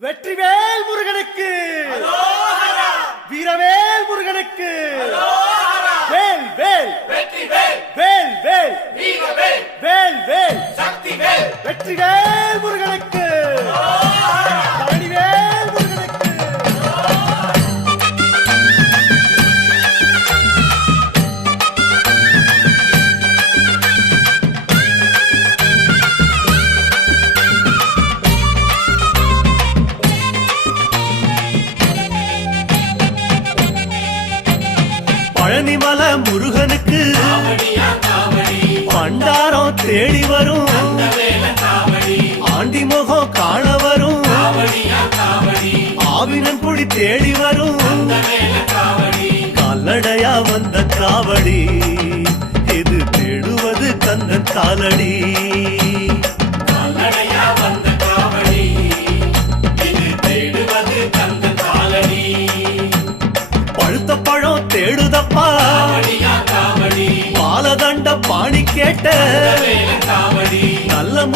வெற்றிவேல் முருகனுக்கு, வீரவேல் முருகனுக்கு, வேல் வேல் வேல் வேல் வேல் வேல் வெற்றிவேல் முருகனுக்கு, பழனிவேல் முருகனுக்கு. பழனிமல முருகனுக்கு பண்டாரம் தேடி வரும், ஆண்டி முகம் காண வரும், ஆவினன் குடி தேடி வரும், கால்நடையா வந்த காவடி இது தேடுவது கந்தன் காலடி. பழுத்த பழம் தேடுதப்பா, பாலதண்ட பாணி கேட்ட நல்ல